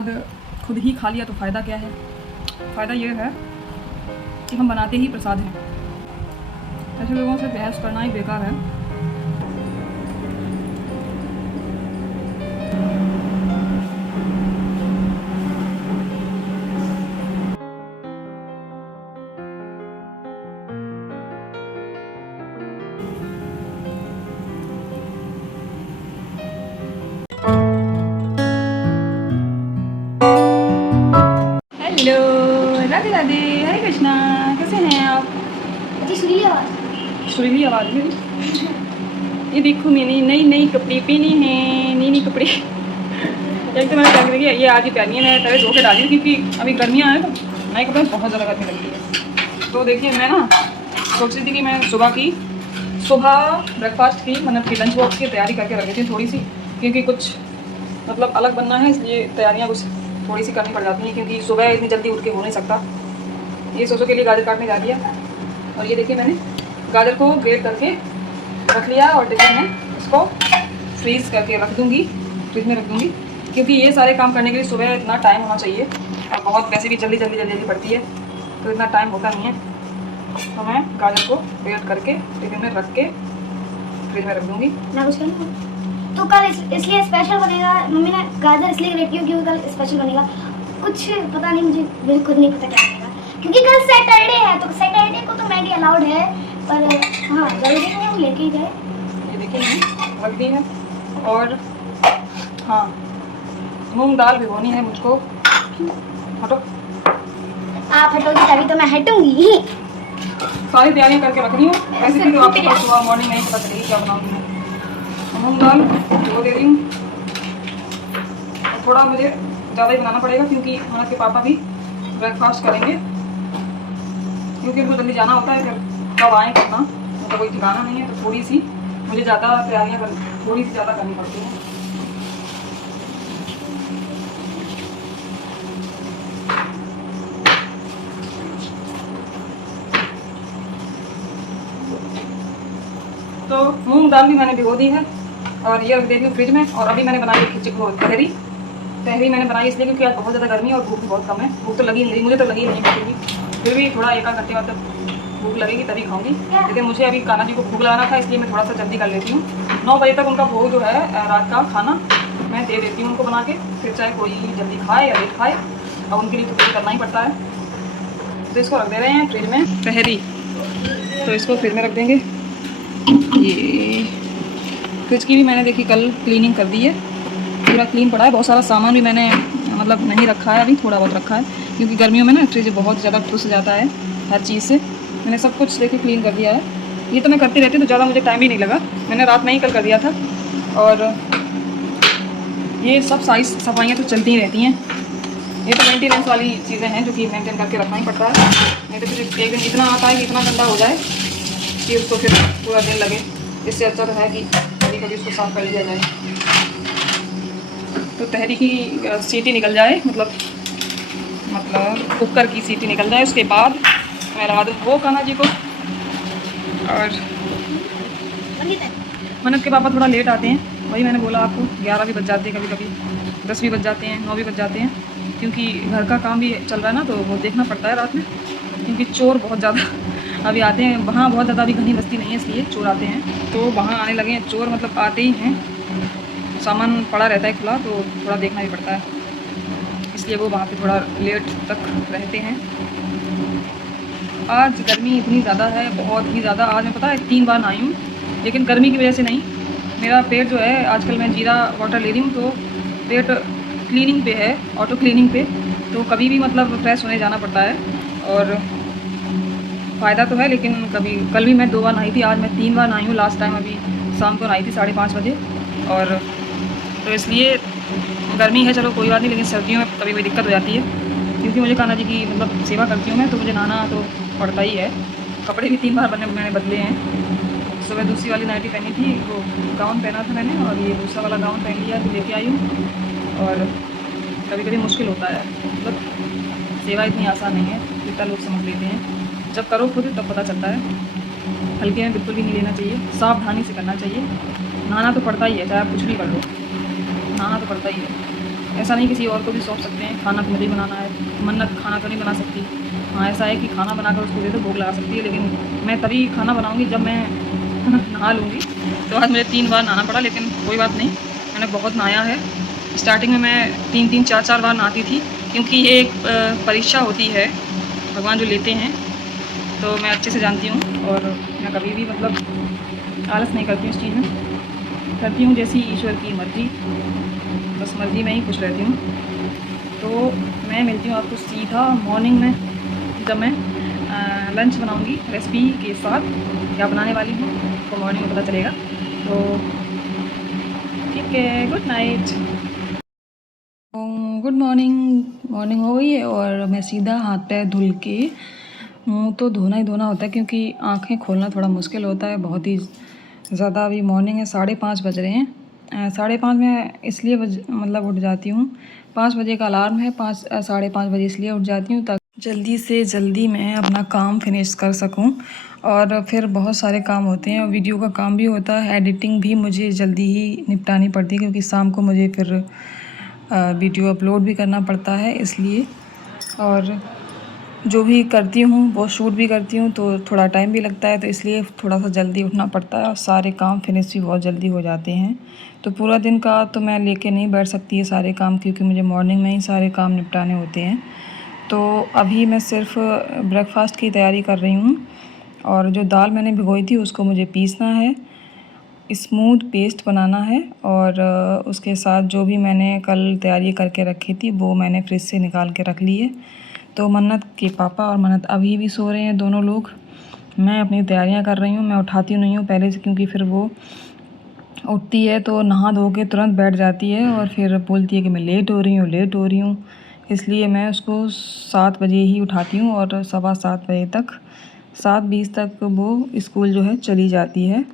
खुद ही खा लिया तो फ़ायदा क्या है। फ़ायदा ये है कि हम बनाते ही प्रसाद हैं। ऐसे लोगों से बहस करना ही बेकार है। हेलो, राधे राधे, हरे कृष्णा। कैसे हैं आप? जी सुरीली आवाज़। सुरीली आवाज़ में ये देखो मैंने नई नई कपड़े पहने हैं, नई नई कपड़े। एक तो मैंने क्या करी, ये आज ही पहनी है, मैं तवे धो के डाली क्योंकि अभी गर्मियाँ हैं तो नए कपड़े बहुत ज़्यादा गर्मी लगती है। तो देखिए मैं ना सोच रही थी कि मैं सुबह ब्रेकफास्ट की मतलब कि लंच बॉक्स की तैयारी करके रख देती हूँ थोड़ी सी, क्योंकि कुछ मतलब अलग बनना है, इसलिए तैयारियाँ कुछ थोड़ी सी करनी पड़ जाती हैं क्योंकि सुबह इतनी जल्दी उठ के हो नहीं सकता। ये सोचो के लिए गाजर काटने जा रही है और ये देखिए मैंने गाजर को ग्रेट करके रख लिया और टिफिन में इसको फ्रीज़ करके रख दूँगी, फ्रिज में रख दूँगी, क्योंकि ये सारे काम करने के लिए सुबह इतना टाइम होना चाहिए और बहुत वैसे भी जल्दी पड़ती है तो इतना टाइम होता नहीं है। तो मैं गाजर को ग्रेट करके टिफिन में रख के फ्रिज में रख दूँगी। मैं कुछ कहूँ तो कल इसलिए स्पेशल बनेगा। मम्मी ने गाजर इसलिए ग्रेट किया क्योंकि कल स्पेशल बनेगा। कुछ पता नहीं, मुझे खुद नहीं पता क्या बनेगा क्योंकि कल सैटरडे है, तो सैटरडे को तो मैगी अलाउड है, पर हाँ जल्दी से हम लेके ही जाए। ये देखिए मैंने रख दी है और हाँ मूंग दाल भिगोनी है मुझको। हटो, आप हटोगी तभी तो मैं हटूंगी। सारी तैयारियां करके रख रही हूँ, ऐसे भी तो आपको कल सुबह मॉर्निंग नहीं पता चलेगी क्या बनाऊंगी मैं। मूंग दाल भिगो दे रही हूँ, थोड़ा मुझे ज़्यादा ही बनाना पड़ेगा क्योंकि हमारे के पापा भी ब्रेकफास्ट करेंगे, क्योंकि उनको जल्दी जाना होता है, फिर कब आएँ करना मतलब कोई ठिकाना नहीं है, तो थोड़ी सी मुझे ज़्यादा तैयारियाँ थोड़ी सी ज़्यादा करनी पड़ती हैं। तो मूंग दाल भी मैंने भिगो दी है और ये रख दे रही हूँ फ्रिज में। और अभी मैंने बनाई तहरी मैंने बनाई इसलिए क्योंकि आज बहुत ज़्यादा गर्मी और भूख भी बहुत कम है। भूख तो लगी नहीं रही, मुझे तो लगी नहीं क्योंकि फिर भी थोड़ा एक आध घंटे बाद भूख लगेगी तभी खाऊंगी, लेकिन मुझे अभी कान्हा जी को भूख लगाना था इसलिए मैं थोड़ा सा जल्दी कर लेती हूँ। 9 बजे तक उनका भोग जो है रात का खाना मैं दे देती हूँ उनको बना के, फिर चाहे कोई जल्दी खाए या लेट खाए, और उनके लिए तो कुछ करना ही पड़ता है। तो इसको रख दे रहे हैं फ्रिज में तहरी, तो इसको फ्रिज में रख देंगे। ये फ्रिज की भी मैंने देखी कल क्लीनिंग कर दी है, पूरा क्लीन पड़ा है। बहुत सारा सामान भी मैंने मतलब नहीं रखा है, अभी थोड़ा बहुत रखा है क्योंकि गर्मियों में ना फ्रिज बहुत ज़्यादा ठुस जाता है हर चीज़ से। मैंने सब कुछ देखिए क्लीन कर दिया है। ये तो मैं करती रहती हूँ तो ज़्यादा मुझे टाइम भी नहीं लगा, मैंने रात में ही कल कर दिया था। और ये सब सारी सफाइयाँ तो चलती ही रहती हैं, ये तो मेंटेनेंस वाली चीज़ें हैं जो कि मेंटेन करके रखना ही पड़ता है, नहीं तो फिर एक दिन इतना आता है कि इतना गंदा हो जाए कि उसको फिर पूरा दिन लगे। इससे अच्छा तो है कि कभी कभी उसको साफ कर लिया जाए, तो तहरी की सीटी निकल जाए, मतलब कुकर की सीटी निकल जाए, उसके बाद मैं लगा दूँ वो कान्हा जी को। और मन्नत के पापा थोड़ा लेट आते हैं, वही मैंने बोला आपको 11 भी बज जाते हैं, कभी कभी 10 भी बज जाते हैं, 9 भी बज जाते हैं, क्योंकि घर का काम भी चल रहा है ना, तो वो देखना पड़ता है रात में, क्योंकि चोर बहुत ज़्यादा अभी आते हैं। वहाँ बहुत ज़्यादा अभी घनी बस्ती नहीं है इसलिए चोर आते हैं, तो वहाँ आने लगे हैं चोर, मतलब आते ही हैं, सामान पड़ा रहता है खुला तो थोड़ा देखना भी पड़ता है, इसलिए वो वहाँ पे थोड़ा लेट तक रहते हैं। आज गर्मी इतनी ज़्यादा है, बहुत ही ज़्यादा। आज मैं पता है 3 बार नहाई हूँ, लेकिन गर्मी की वजह से नहीं, मेरा पेट जो है आजकल मैं जीरा वाटर ले रही हूँ तो पेट क्लीनिंग पे है, ऑटो क्लीनिंग पे, तो कभी भी मतलब फ्रेश होने जाना पड़ता है और फ़ायदा तो है, लेकिन कभी कल भी मैं 2 बार नहाई थी, आज मैं 3 बार नहाई हूँ। लास्ट टाइम अभी शाम को नहाई थी 5:30 बजे, और तो इसलिए गर्मी है चलो कोई बात नहीं, लेकिन सर्दियों में कभी कोई दिक्कत हो जाती है, क्योंकि मुझे कान्हा जी की मतलब सेवा करती हूँ मैं, तो मुझे नहाना तो पड़ता ही है। कपड़े भी 3 बार मैंने बदले हैं। सुबह दूसरी वाली नाइटी पहनी थी, वो गाउन पहना था मैंने, और ये दूसरा वाला गाउन पहन लिया तो लेके आई हूँ। और कभी कभी मुश्किल होता है, मतलब सेवा इतनी आसान नहीं है जितना लोग समझ लेते हैं, जब करो खुद तब पता चलता है। हल्के में बिल्कुल भी नहीं लेना चाहिए, सावधानी से करना चाहिए। नहाना तो पड़ता ही है, चाहे आप कुछ भी कर लो, नहाना तो पड़ता ही है। ऐसा नहीं किसी और को भी सौंप सकते हैं, खाना तो मुझे ही बनाना है। मन्नत खाना तो नहीं बना सकती। हाँ ऐसा है कि खाना बनाकर उसको दे दो, भोग लगा सकती है, लेकिन मैं तभी खाना बनाऊँगी जब मैं नहा लूँगी। तो आज मुझे 3 बार नहाना पड़ा, लेकिन कोई बात नहीं, मैंने बहुत नहाया है। स्टार्टिंग में मैं 3-3 4-4 बार नहाती थी, क्योंकि ये एक परीक्षा होती है भगवान जो लेते हैं, तो मैं अच्छे से जानती हूँ। और मैं कभी भी मतलब आलस नहीं करती हूँ इस चीज़ में, करती हूँ जैसी ईश्वर की मर्ज़ी, बस मर्ज़ी में ही खुश रहती हूँ। तो मैं मिलती हूँ आपको सीधा मॉर्निंग में, जब मैं लंच बनाऊँगी रेसिपी के साथ। क्या बनाने वाली हूँ तो मॉर्निंग में पता चलेगा। तो ठीक है, good night. Good morning. Morning हो गई है और मैं सीधा हाथ पैर धुल के, मुँह तो धोना ही धोना होता है क्योंकि आँखें खोलना थोड़ा मुश्किल होता है बहुत ही ज़्यादा। अभी मॉर्निंग है, 5:30 बज रहे हैं। 5:30 में इसलिए मतलब उठ जाती हूँ, 5 बजे का अलार्म है, 5:30 बजे इसलिए उठ जाती हूँ ताकि जल्दी से जल्दी मैं अपना काम फिनिश कर सकूँ। और फिर बहुत सारे काम होते हैं, वीडियो का काम भी होता है, एडिटिंग भी मुझे जल्दी ही निपटानी पड़ती है क्योंकि शाम को मुझे फिर वीडियो अपलोड भी करना पड़ता है इसलिए। और जो भी करती हूँ वो शूट भी करती हूँ, तो थोड़ा टाइम भी लगता है, तो इसलिए थोड़ा सा जल्दी उठना पड़ता है और सारे काम फिनिश भी बहुत जल्दी हो जाते हैं। तो पूरा दिन का तो मैं लेके नहीं बैठ सकती ये सारे काम, क्योंकि मुझे मॉर्निंग में ही सारे काम निपटाने होते हैं। तो अभी मैं सिर्फ ब्रेकफास्ट की तैयारी कर रही हूँ, और जो दाल मैंने भिगोई थी उसको मुझे पीसना है, स्मूथ पेस्ट बनाना है। और उसके साथ जो भी मैंने कल तैयारी करके रखी थी वो मैंने फ्रिज से निकाल के रख ली है। तो मन्नत के पापा और मन्नत अभी भी सो रहे हैं दोनों लोग। मैं अपनी तैयारियां कर रही हूँ, मैं उठाती नहीं हूँ पहले से, क्योंकि फिर वो उठती है तो नहा धो के तुरंत बैठ जाती है और फिर बोलती है कि मैं लेट हो रही हूँ, लेट हो रही हूँ। इसलिए मैं उसको 7 बजे ही उठाती हूँ और 7:15 बजे तक, 7:20 तक वो स्कूल जो है चली जाती है।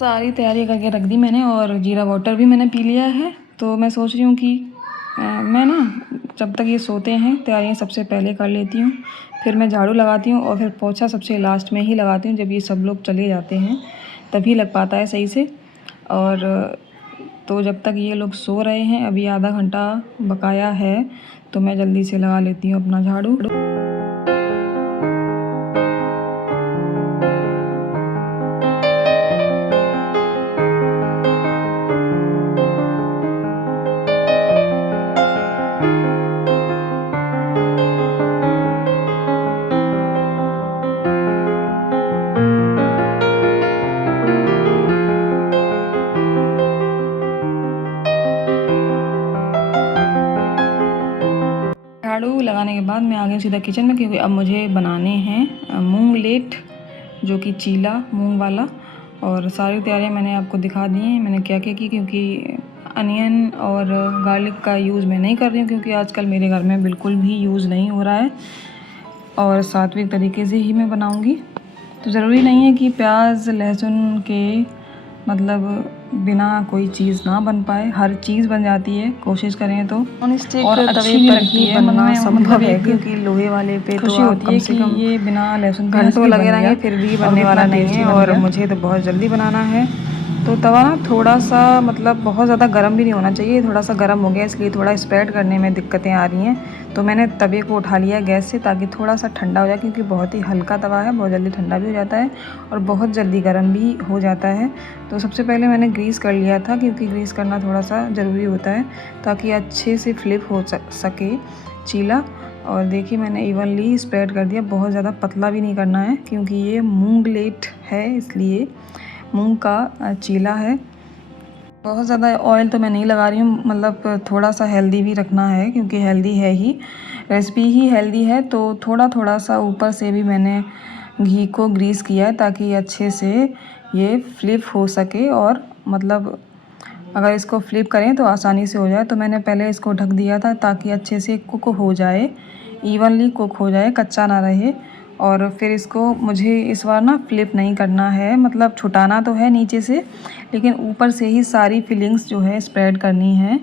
सारी तैयारी करके रख दी मैंने और जीरा वाटर भी मैंने पी लिया है। तो मैं सोच रही हूँ कि मैं ना जब तक ये सोते हैं तैयारियाँ सबसे पहले कर लेती हूँ, फिर मैं झाड़ू लगाती हूँ और फिर पोछा सबसे लास्ट में ही लगाती हूँ। जब ये सब लोग चले जाते हैं तभी लग पाता है सही से। और तो जब तक ये लोग सो रहे हैं, अभी आधा घंटा बकाया है, तो मैं जल्दी से लगा लेती हूँ अपना झाड़ू। झाड़ू लगाने के बाद मैं आ गई सीधा किचन में, क्योंकि अब मुझे बनाने हैं मूंग लेट, जो कि चीला मूंग वाला। और सारी तैयारियां मैंने आपको दिखा दी हैं मैंने क्या क्या की, क्योंकि अनियन और गार्लिक का यूज़ मैं नहीं कर रही हूँ, क्योंकि आजकल मेरे घर में बिल्कुल भी यूज़ नहीं हो रहा है और सात्विक तरीके से ही मैं बनाऊँगी। तो ज़रूरी नहीं है कि प्याज लहसुन के मतलब बिना कोई चीज़ ना बन पाए, हर चीज़ बन जाती है कोशिश करें तो। और अच्छी भी लगती है, बनना संभव है, क्योंकि लोहे वाले पे तो आप कम से कम ये बिना लहसुन घंटों लगे रहेंगे फिर भी बनने वाला नहीं है। और मुझे तो बहुत जल्दी बनाना है। तो तवा ना थोड़ा सा मतलब बहुत ज़्यादा गर्म भी नहीं होना चाहिए, थोड़ा सा गर्म हो गया, इसलिए थोड़ा स्प्रेड करने में दिक्कतें आ रही हैं। तो मैंने तवे को उठा लिया गैस से, ताकि थोड़ा सा ठंडा हो जाए, क्योंकि बहुत ही हल्का तवा है, बहुत जल्दी ठंडा भी हो जाता है और बहुत जल्दी गर्म भी हो जाता है। तो सबसे पहले मैंने ग्रीस कर लिया था, क्योंकि ग्रीस करना थोड़ा सा ज़रूरी होता है ताकि अच्छे से फ्लिप हो सके चीला। और देखिए मैंने इवनली स्प्रेड कर दिया, बहुत ज़्यादा पतला भी नहीं करना है, क्योंकि ये मूंग लेट है, इसलिए मूंग का चीला है। बहुत ज़्यादा ऑयल तो मैं नहीं लगा रही हूँ, मतलब थोड़ा सा हेल्दी भी रखना है, क्योंकि हेल्दी है ही, रेसिपी ही हेल्दी है। तो थोड़ा थोड़ा सा ऊपर से भी मैंने घी को ग्रीस किया है, ताकि अच्छे से ये फ्लिप हो सके। और मतलब अगर इसको फ्लिप करें तो आसानी से हो जाए। तो मैंने पहले इसको ढक दिया था, ताकि अच्छे से कुक हो जाए, इवनली कुक हो जाए, कच्चा ना रहे। और फिर इसको मुझे इस बार ना फ्लिप नहीं करना है, मतलब छुटाना तो है नीचे से, लेकिन ऊपर से ही सारी फिलिंग्स जो है स्प्रेड करनी है,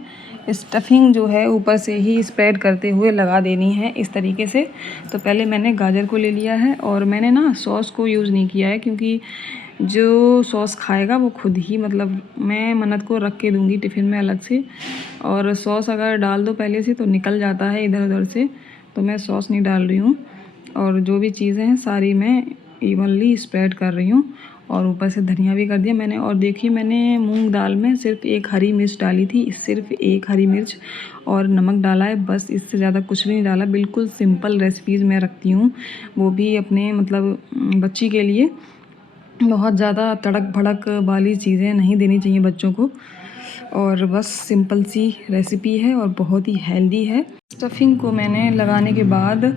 स्टफिंग जो है ऊपर से ही स्प्रेड करते हुए लगा देनी है इस तरीके से। तो पहले मैंने गाजर को ले लिया है, और मैंने ना सॉस को यूज़ नहीं किया है, क्योंकि जो सॉस खाएगा वो खुद ही, मतलब मैं मन्नत को रख के दूँगी टिफ़िन में अलग से, और सॉस अगर डाल दो पहले से तो निकल जाता है इधर उधर से, तो मैं सॉस नहीं डाल रही हूँ। और जो भी चीज़ें हैं सारी मैं इवनली स्प्रेड कर रही हूँ, और ऊपर से धनिया भी कर दिया मैंने। और देखिए मैंने मूंग दाल में सिर्फ एक हरी मिर्च डाली थी, सिर्फ एक हरी मिर्च, और नमक डाला है बस, इससे ज़्यादा कुछ भी नहीं डाला। बिल्कुल सिंपल रेसिपीज़ मैं रखती हूँ, वो भी अपने मतलब बच्ची के लिए। बहुत ज़्यादा तड़क भड़क वाली चीज़ें नहीं देनी चाहिए बच्चों को, और बस सिंपल सी रेसिपी है और बहुत ही हेल्दी है। स्टफिंग को मैंने लगाने के बाद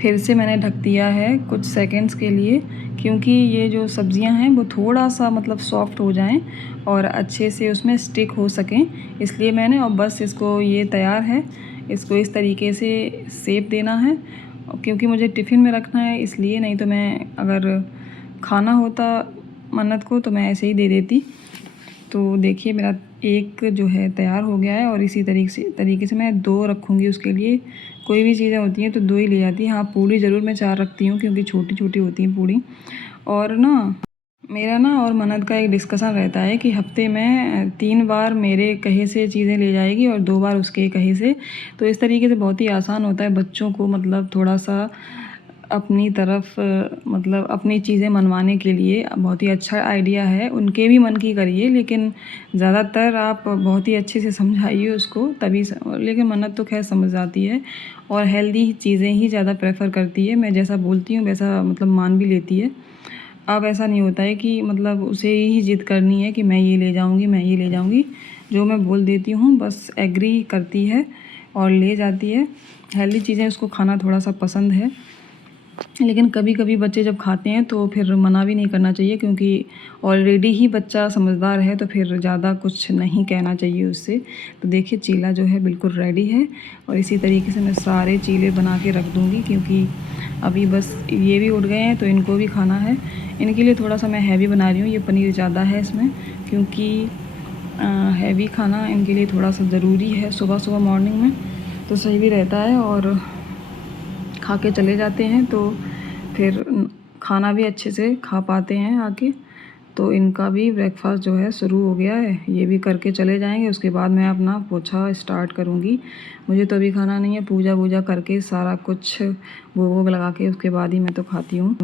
फिर से मैंने ढक दिया है कुछ सेकंड्स के लिए, क्योंकि ये जो सब्ज़ियां हैं वो थोड़ा सा मतलब सॉफ्ट हो जाएं और अच्छे से उसमें स्टिक हो सकें, इसलिए मैंने। और बस इसको, ये तैयार है, इसको इस तरीके से शेप देना है, क्योंकि मुझे टिफ़िन में रखना है इसलिए। नहीं तो मैं अगर खाना होता मन्नत को तो मैं ऐसे ही दे देती। तो देखिए मेरा एक जो है तैयार हो गया है, और इसी तरीके से मैं 2 रखूँगी उसके लिए। कोई भी चीज़ें होती हैं तो 2 ही ले जाती हैं। हाँ, पूड़ी ज़रूर मैं 4 रखती हूँ, क्योंकि छोटी छोटी होती हैं पूड़ी। और ना मेरा ना और मन्नत का एक डिस्कशन रहता है कि हफ्ते में 3 बार मेरे कहे से चीज़ें ले जाएगी और 2 बार उसके कहे से। तो इस तरीके से बहुत ही आसान होता है बच्चों को, मतलब थोड़ा सा अपनी तरफ मतलब अपनी चीज़ें मनवाने के लिए बहुत ही अच्छा आइडिया है। उनके भी मन की करिए, लेकिन ज़्यादातर आप बहुत ही अच्छे से समझाइए उसको, तभी लेकिन मन्नत तो खैर समझ जाती है और हेल्दी चीज़ें ही ज़्यादा प्रेफर करती है। मैं जैसा बोलती हूँ वैसा मतलब मान भी लेती है। अब ऐसा नहीं होता है कि मतलब उसे ही ज़िद करनी है कि मैं ये ले जाऊँगी, मैं ये ले जाऊँगी। जो मैं बोल देती हूँ बस एग्री करती है और ले जाती है। हेल्दी चीज़ें उसको खाना थोड़ा सा पसंद है, लेकिन कभी कभी बच्चे जब खाते हैं तो फिर मना भी नहीं करना चाहिए, क्योंकि ऑलरेडी ही बच्चा समझदार है, तो फिर ज़्यादा कुछ नहीं कहना चाहिए उससे। तो देखिए चीला जो है बिल्कुल रेडी है, और इसी तरीके से मैं सारे चीले बना के रख दूँगी, क्योंकि अभी बस ये भी उठ गए हैं तो इनको भी खाना है। इनके लिए थोड़ा सा मैं हैवी बना रही हूँ, ये पनीर ज़्यादा है इसमें, क्योंकि हैवी खाना इनके लिए थोड़ा सा ज़रूरी है सुबह सुबह मॉर्निंग में, तो सही भी रहता है। और खा के चले जाते हैं तो फिर खाना भी अच्छे से खा पाते हैं आके। तो इनका भी ब्रेकफास्ट जो है शुरू हो गया है, ये भी करके चले जाएंगे। उसके बाद मैं अपना पोछा स्टार्ट करूँगी। मुझे तो अभी खाना नहीं है, पूजा वूजा करके सारा कुछ भोग वोग लगा के उसके बाद ही मैं तो खाती हूँ।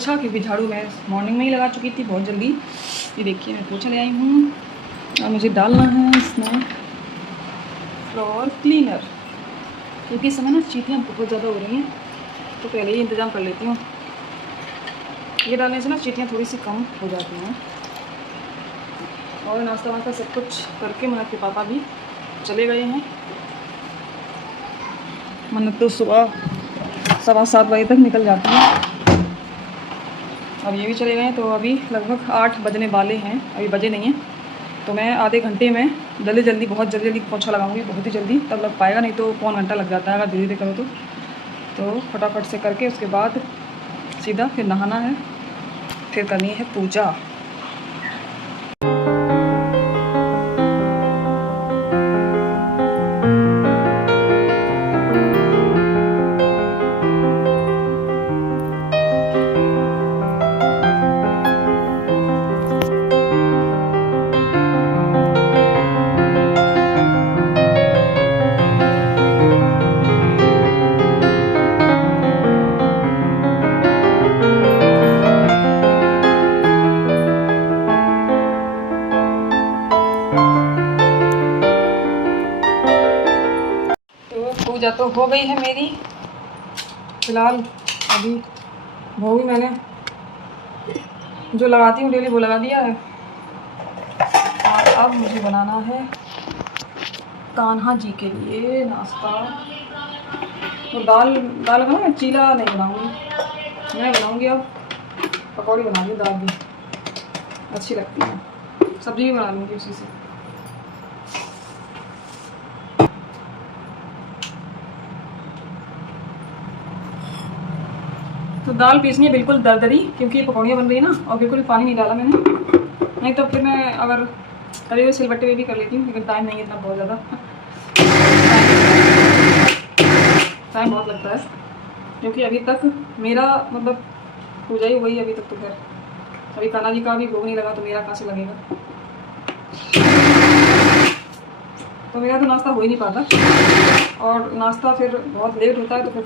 पोछा, क्योंकि झाड़ू मैं मॉर्निंग में ही लगा चुकी थी बहुत जल्दी। ये देखिए मैं पोछा ले आई हूँ और मुझे डालना है इसमें फ्लोर क्लीनर, क्योंकि इस समय ना चींटियाँ बहुत ज़्यादा हो रही हैं, तो पहले ही इंतज़ाम कर लेती हूँ। ये डालने से ना चींटियाँ थोड़ी सी कम हो जाती हैं। और नाश्ता वास्ता सब कुछ करके मन्नत के पापा भी चले गए हैं। मन्नत तो सुबह 7:15 बजे तक निकल जाती है, अब ये भी चले गए हैं। तो अभी लगभग 8 बजने वाले हैं, अभी बजे नहीं हैं। तो मैं आधे घंटे में बहुत जल्दी पोछा लगाऊंगी, बहुत ही जल्दी, तब लग पाएगा, नहीं तो पौन घंटा लग जाता है अगर धीरे धीरे करो तो फटाफट से करके उसके बाद सीधा फिर नहाना है, फिर करनी है पूजा। पूजा तो हो गई है मेरी, फिलहाल अभी भोग भी मैंने जो लगाती हूँ डेली वो लगा दिया है। और अब मुझे बनाना है कान्हा जी के लिए नाश्ता। तो दाल का ना मैं चीला नहीं बनाऊँगी, मैं बनाऊँगी अब पकौड़ी बना लूँ, दाल भी अच्छी लगती है, सब्जी भी बना लूँगी उसी से। तो दाल पीसनी है बिल्कुल दरदरी, क्योंकि पकौड़ियाँ बन रही है ना, और बिल्कुल पानी नहीं डाला मैंने, नहीं तो फिर मैं अगर कभी हुए सिलबट्टे में भी कर लेती हूँ, लेकिन टाइम नहीं है इतना, बहुत ज़्यादा टाइम बहुत लगता है, क्योंकि अभी तक मेरा मतलब पूजा ही हुई अभी तक। तो फिर अभी कान्हा जी का भी भोग नहीं लगा, तो मेरा कहाँ से लगेगा। तो मेरा तो नाश्ता हो ही नहीं पाता, और नाश्ता फिर बहुत लेट होता है, तो फिर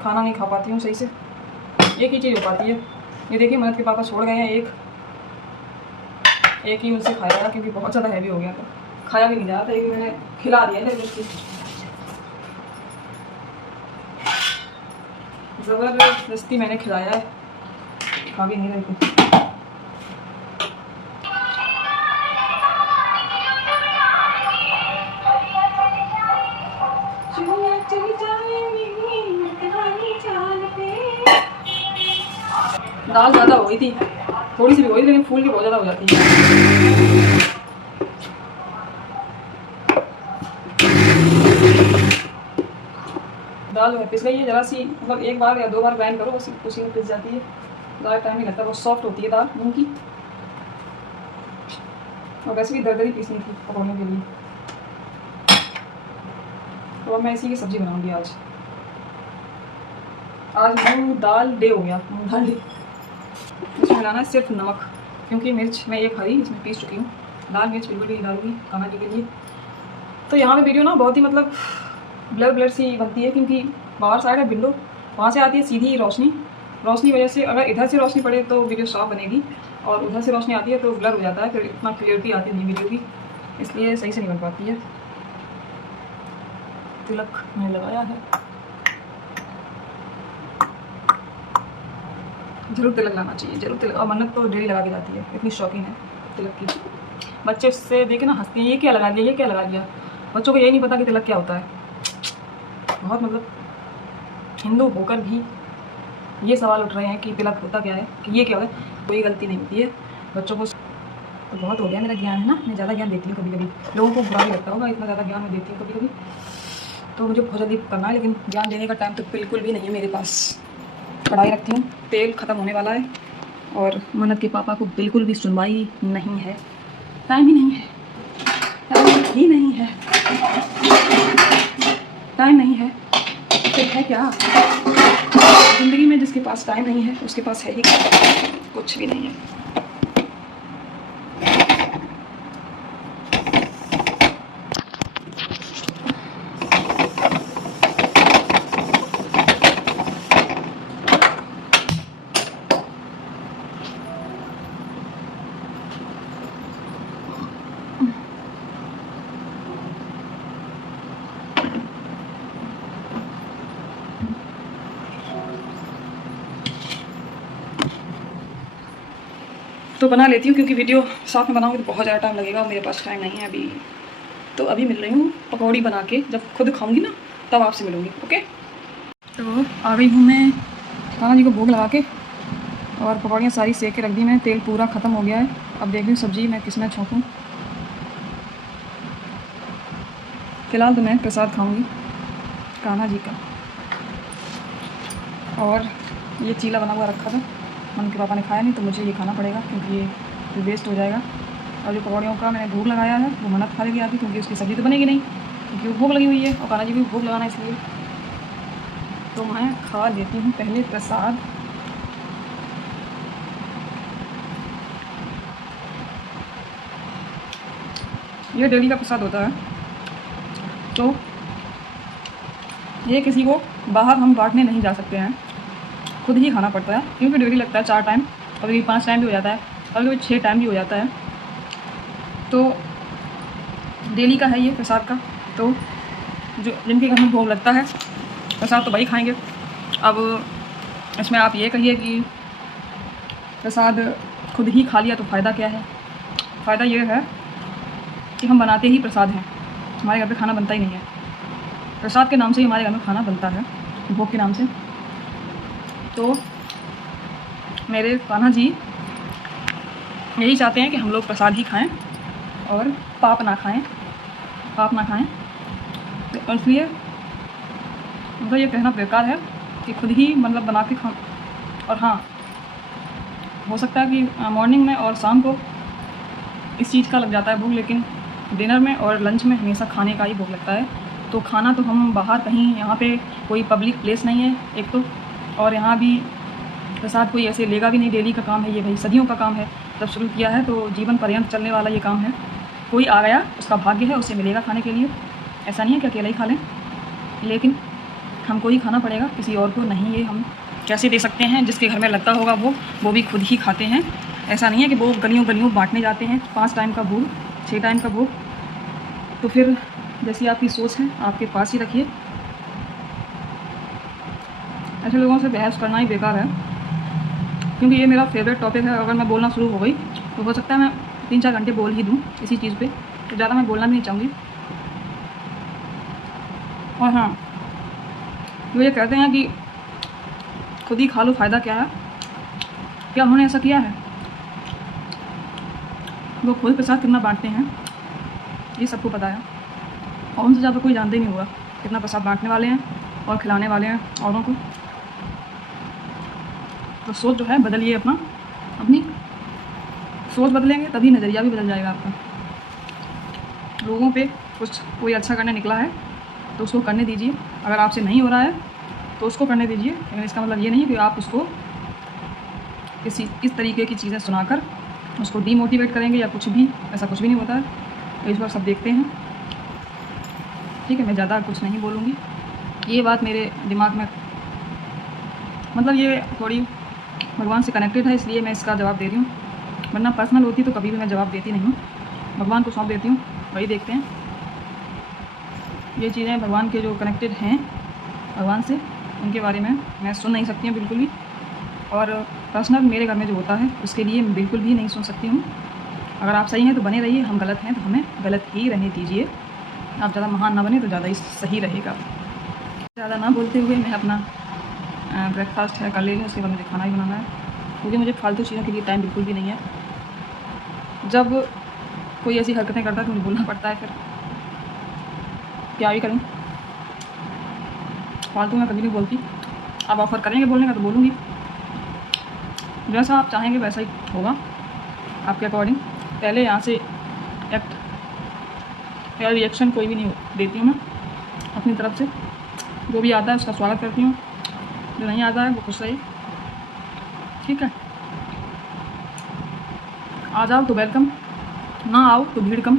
खाना नहीं खा पाती हूँ सही से। एक ही चीज़ हो पाती है। ये देखिए मन्नत के पापा छोड़ गए हैं, एक ही उनसे खाया गया, क्योंकि बहुत ज़्यादा हैवी हो गया था, खाया भी नहीं जा रहा था। एक मैंने खिला दिया है, ज़बरदस्ती मैंने खिलाया है, खा भी नहीं रही थी। दाल ज़्यादा हो गई थी, थोड़ी सी भी हुई, लेकिन फूल की बहुत ज़्यादा हो जाती है। दाल जो है पिस गई है ज़रा सी, मतलब एक बार या 2 बार ग्राइंड करो बस, उसी में पिस जाती है, ज़्यादा टाइम नहीं लगता, बहुत सॉफ्ट होती है दाल मूँग की। और वैसे भी दरदरी पीसनी थी पकौड़ों के लिए। तो अब मैं इसी की सब्ज़ी बनाऊँगी आज मूँग दाल डे हो गया, मूँग दाल डे। इसमें मिलाना है सिर्फ नमक, क्योंकि मिर्च मैं एक हरी इसमें पीस चुकी हूँ, लाल मिर्च बिल्कुल भी नहीं डालूंगी कान्हा जी के लिए। तो यहाँ पे वीडियो ना बहुत ही मतलब ब्लर सी बनती है, क्योंकि बाहर साइड है विंडो, वहाँ से आती है सीधी रोशनी वजह से अगर इधर से रोशनी पड़े तो वीडियो साफ बनेगी, और उधर से रोशनी आती है तो ब्लर हो जाता है, फिर इतना क्लियरिटी आती नहीं वीडियो की, इसलिए सही से नहीं बन पाती है। तिलक मैंने लगाया है, जरूर तिलक लगाना चाहिए, जरूर तिलक। और मन्नत तो डेली लगा के जाती है, इतनी शौकीन है तिलक की। बच्चे उससे देखे ना हंसते हैं, ये क्या लगा लिया, ये क्या लगा लिया। बच्चों को यही नहीं पता कि तिलक क्या होता है। बहुत मतलब हिंदू होकर भी ये सवाल उठ रहे हैं कि तिलक होता क्या है, कि ये क्या होता है। कोई गलती नहीं होती है बच्चों को। तो बहुत हो गया मेरा ज्ञान है ना, मैं ज़्यादा ज्ञान देती हूँ कभी कभी, लोगों को बुरा भी लगता होगा, इतना ज़्यादा ज्ञान मैं देती हूँ कभी कभी। तो मुझे बहुत जल्दी करना है, लेकिन ज्ञान देने का टाइम तो बिल्कुल भी नहीं है मेरे पास। कढ़ाई रखती हूँ, तेल ख़त्म होने वाला है, और मन्नत के पापा को बिल्कुल भी सुनवाई नहीं है, टाइम ही नहीं है, टाइम नहीं है, फिर है क्या ज़िंदगी में। जिसके पास टाइम नहीं है उसके पास है ही कुछ भी नहीं है। तो बना लेती हूँ, क्योंकि वीडियो साथ में बनाऊँगी तो बहुत ज़्यादा टाइम लगेगा और मेरे पास टाइम नहीं है अभी। तो अभी मिल रही हूँ पकौड़ी बना के, जब खुद खाऊँगी ना तब आपसे मिलूँगी। ओके, तो आ गई हूँ मैं कान्हा जी को भोग लगा के, और पकौड़ियाँ सारी सेक के रख दी मैं। तेल पूरा ख़त्म हो गया है। अब देख रही हूँ सब्ज़ी मैं किस में छौंकूँ। फ़िलहाल तो मैं प्रसाद खाऊंगी कान्हा जी का। और ये चीला बना हुआ रखा था, मम्मी के पापा ने खाया नहीं तो मुझे ये खाना पड़ेगा, क्योंकि ये वेस्ट हो जाएगा। और जो पकौड़ियों का मैंने भोग लगाया है वो मन्नत खा लेगी आती, क्योंकि उसकी सब्ज़ी तो बनेगी नहीं, क्योंकि वो भोग लगी हुई है और कान्हा जी भी भोग लगाना, इसलिए तो मैं खा लेती हूँ पहले प्रसाद। ये डेली का प्रसाद होता है, तो ये किसी को बाहर हम बांटने नहीं जा सकते हैं, खुद ही खाना पड़ता है, क्योंकि डेली लगता है 4 टाइम, कभी 5 टाइम भी हो जाता है, कभी 6 टाइम भी हो जाता है। तो डेली का है ये प्रसाद का। तो जो जिनके घर में भोग लगता है प्रसाद तो वही खाएंगे। अब इसमें आप ये कहिए कि प्रसाद खुद ही खा लिया तो फ़ायदा क्या है? फ़ायदा ये है कि हम बनाते ही प्रसाद हैं, हमारे घर पे खाना बनता ही नहीं है। प्रसाद के नाम से ही हमारे घर में खाना बनता है, भोग के नाम से। तो मेरे कान्हा जी यही चाहते हैं कि हम लोग प्रसाद ही खाएं और पाप ना खाएं। तो इसलिए उनका ये कहना बेकार है कि खुद ही मतलब बना के खा। और हाँ, हो सकता है कि मॉर्निंग में और शाम को इस चीज़ का लग जाता है भोग, लेकिन डिनर में और लंच में हमेशा खाने का ही भोग लगता है। तो खाना तो हम बाहर कहीं, यहाँ पे कोई पब्लिक प्लेस नहीं है एक तो, और यहाँ भी प्रसाद कोई ऐसे लेगा भी नहीं। डेली का काम है ये, भाई सदियों का काम है, जब शुरू किया है तो जीवन पर्यंत चलने वाला ये काम है। कोई आ गया उसका भाग्य है, उसे मिलेगा खाने के लिए। ऐसा नहीं है कि अकेला ही खा लें, लेकिन हमको ही खाना पड़ेगा, किसी और को नहीं। ये हम कैसे दे सकते हैं? जिसके घर में लगता होगा वो भी खुद ही खाते हैं। ऐसा नहीं है कि वो गलियों बांटने जाते हैं 5 टाइम का भोग, 6 टाइम का भोग। तो फिर जैसी आपकी सोच है आपके पास ही रखिए। ऐसे लोगों से बहस करना ही बेकार है, क्योंकि ये मेरा फेवरेट टॉपिक है। अगर मैं बोलना शुरू हो गई तो हो सकता है मैं 3-4 घंटे बोल ही दूँ इसी चीज़ पे, तो ज़्यादा मैं बोलना भी नहीं चाहूँगी। और हाँ, वो ये कहते हैं कि खुद ही खा लो, फ़ायदा क्या है? क्या उन्होंने ऐसा किया है? वो खुद के साथ कितना बांटते हैं ये सबको पता है, और उनसे ज़्यादा कोई जानते ही नहीं होगा कितना प्रसाद बांटने वाले हैं और खिलाने वाले हैं औरों को। तो सोच जो है बदलिए, अपनी सोच बदलेंगे तभी नज़रिया भी बदल जाएगा आपका। लोगों पे कोई अच्छा करने निकला है तो उसको करने दीजिए, अगर आपसे नहीं हो रहा है तो उसको करने दीजिए, लेकिन इसका मतलब ये नहीं है कि आप उसको इस तरीके की चीज़ें सुनाकर उसको डीमोटिवेट करेंगे या कुछ भी। ऐसा कुछ भी नहीं होता है। इस बार सब देखते हैं, ठीक है? मैं ज़्यादा कुछ नहीं बोलूँगी। ये बात मेरे दिमाग में, मतलब ये थोड़ी भगवान से कनेक्टेड है, इसलिए मैं इसका जवाब दे रही हूँ, वरना पर्सनल होती तो कभी भी मैं जवाब देती नहीं हूँ। भगवान को सौंप देती हूँ, वही देखते हैं। ये चीज़ें भगवान के जो कनेक्टेड हैं भगवान से, उनके बारे में मैं सुन नहीं सकती हूँ बिल्कुल भी। और पर्सनल मेरे घर में जो होता है उसके लिए मैं बिल्कुल भी नहीं सुन सकती हूँ। अगर आप सही हैं तो बने रहिए, हम गलत हैं तो हमें गलत ही रहने दीजिए। आप ज़्यादा महान ना बने तो ज़्यादा ही सही रहेगा। ज़्यादा ना बोलते हुए मैं अपना ब्रेकफास्ट है कर ले रही हूँ, उसके बाद मुझे खाना ही बनाना है, क्योंकि मुझे फालतू चीज़ों के लिए टाइम बिल्कुल भी नहीं है। जब कोई ऐसी हरकतें करता है तो मुझे बोलना पड़ता है, फिर क्या ही करूँ। फालतू मैं कभी नहीं बोलती। आप ऑफ़र करेंगे बोलने का तो बोलूँगी, जैसा आप चाहेंगे वैसा ही होगा आपके अकॉर्डिंग। पहले यहाँ से एक्ट या रिएक्शन कोई भी नहीं देती हूँ मैं अपनी तरफ से। जो भी आता है उसका स्वागत करती हूँ, जो नहीं आता है वो खुश रहिए, ठीक है? आ जाओ तो वेलकम, ना आओ तो भीड़ कम।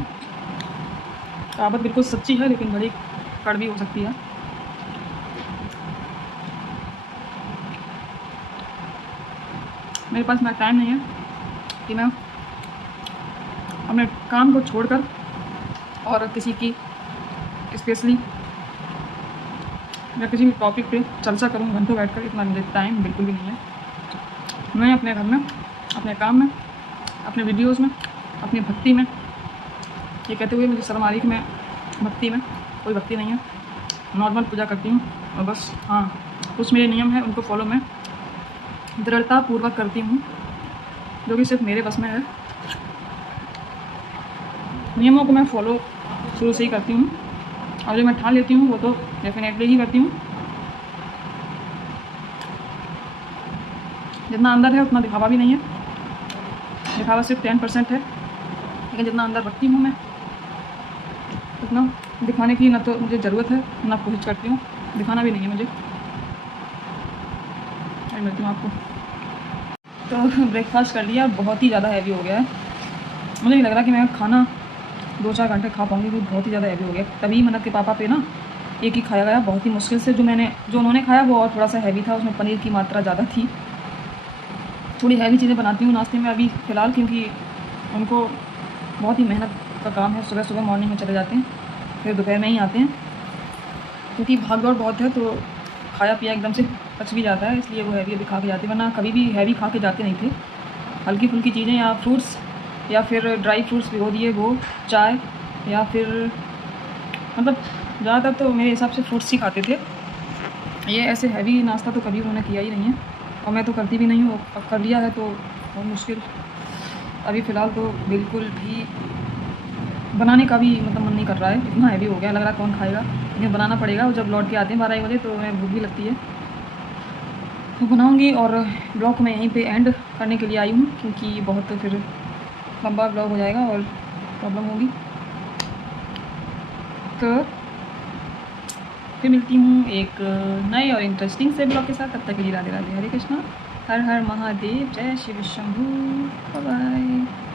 कहावत बिल्कुल सच्ची है, लेकिन बड़ी कड़वी हो सकती है। मेरे पास इतना टाइम नहीं है कि मैं अपने काम को छोड़कर और किसी की स्पेशली या किसी भी टॉपिक पे चर्चा करूँ घंटों बैठकर। इतना मुझे टाइम बिल्कुल भी नहीं है। मैं अपने घर में अपने काम में अपने वीडियोस में, अपनी भक्ति में। ये कहते हुए मुझे शर्म आ रही कि मैं भक्ति में, कोई भक्ति नहीं है, नॉर्मल पूजा करती हूँ और बस। हाँ, कुछ मेरे नियम हैं, उनको फॉलो मैं दृढ़तापूर्वक करती हूँ, जो कि सिर्फ मेरे बस में है। नियमों को मैं फॉलो शुरू से ही करती हूँ और जो मैं ठान लेती हूँ वो तो डेफिनेटली ही करती हूँ। जितना अंदर है उतना दिखावा भी नहीं है, दिखावा सिर्फ 10% है, लेकिन जितना अंदर रखती हूँ मैं उतना दिखाने की ना तो मुझे ज़रूरत है ना कोशिश करती हूँ, दिखाना भी नहीं है मुझे। मैं मिलती हूँ आपको। तो ब्रेकफास्ट कर लिया, बहुत ही ज़्यादा हैवी हो गया है, मुझे नहीं लग रहा कि मैं खाना 2-4 घंटे खा पाऊँगी, क्योंकि बहुत ही ज़्यादा हैवी हो गया। तभी मन्नत के पापा पे ना एक ही खाया गया, बहुत ही मुश्किल से। जो उन्होंने खाया वो और थोड़ा सा हैवी था, उसमें पनीर की मात्रा ज़्यादा थी। थोड़ी हैवी चीज़ें बनाती हूँ नाश्ते में अभी फ़िलहाल, क्योंकि उनको बहुत ही मेहनत का काम है। सुबह सुबह मॉर्निंग में चले जाते हैं, फिर दोपहर में ही आते हैं, क्योंकि भाग दौड़ बहुत है तो खाया पिया एकदम से पच भी जाता है, इसलिए वो हैवी अभी खा के जाते हैं। वरना कभी भी हैवी खा के जाते नहीं थे। हल्की फुल्की चीज़ें या फ्रूट्स या फिर ड्राई फ्रूट्स भिगो दिए, वो चाय, या फिर मतलब ज़्यादातर तो मेरे हिसाब से फ्रूट्स ही खाते थे। ये ऐसे हैवी नाश्ता तो कभी उन्होंने किया ही नहीं है, और मैं तो करती भी नहीं हूँ। अब कर लिया है तो बहुत मुश्किल। अभी फ़िलहाल तो बिल्कुल भी बनाने का भी मतलब मन नहीं कर रहा है, इतना हैवी हो गया, लग रहा है कौन खाएगा, लेकिन बनाना पड़ेगा। और जब लौट के आते हैं 12-1 बजे तो मैं भूख भी लगती है, तो बनाऊँगी। और ब्लॉग को मैं यहीं पे एंड करने के लिए आई हूँ, क्योंकि बहुत फिर लंबा ब्लॉग हो जाएगा और प्रॉब्लम होगी। तो फिर मिलती हूँ एक नए और इंटरेस्टिंग से ब्लॉग के साथ। तब तक के लिए राधे राधे, हरे कृष्णा, हर हर महादेव, जय शिव शंभू, बाय बाय।